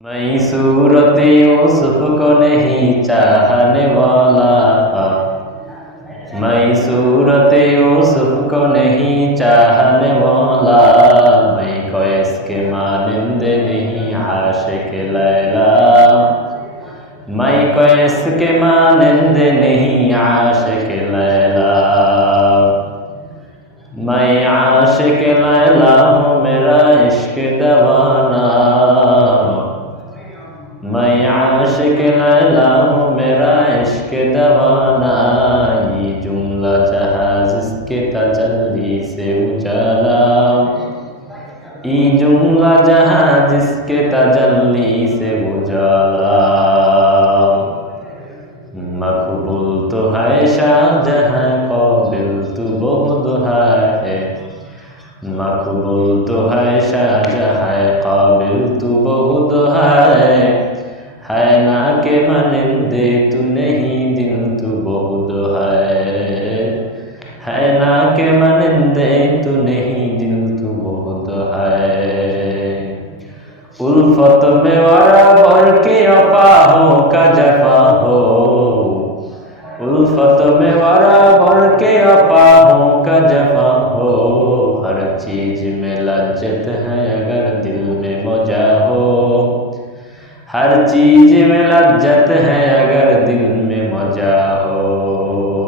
मैं सूरत यूसुफ को नहीं चाहने वाला, मैं सूरत यूसुफ को नहीं चाहने वाला, मैं कैस के मानिंदे नहीं आशिक लैला, मैं कैस के मानिंदे नहीं आशिक लैला, मैं आशिक लैला हूँ मेरा इश्क दवाना, मैं आशिक लैला हूँ मेरा इश्क दवाना, ये जुमला जहाज जिसके तजल्ली से उजाला, ये जुमला जहाज जिसके तजल्ली से उजाला, मकबूल तो है शाहजहां काबिल तो बहुत है, मकबूल तो है शाहजहां काबिल तो बहुत है ना के मानिंदे तू नहीं दिल तू बहुत है ना के मानिंदे तू नहीं दिल तू बहुत है, उल्फत में बराबर के अपा हो का जफा हो, उल्फत में बराबर के अपा हो का जफा हो, हर चीज में लज्जत है अगर दिल में मजा हो, हर चीज में लज्जत है अगर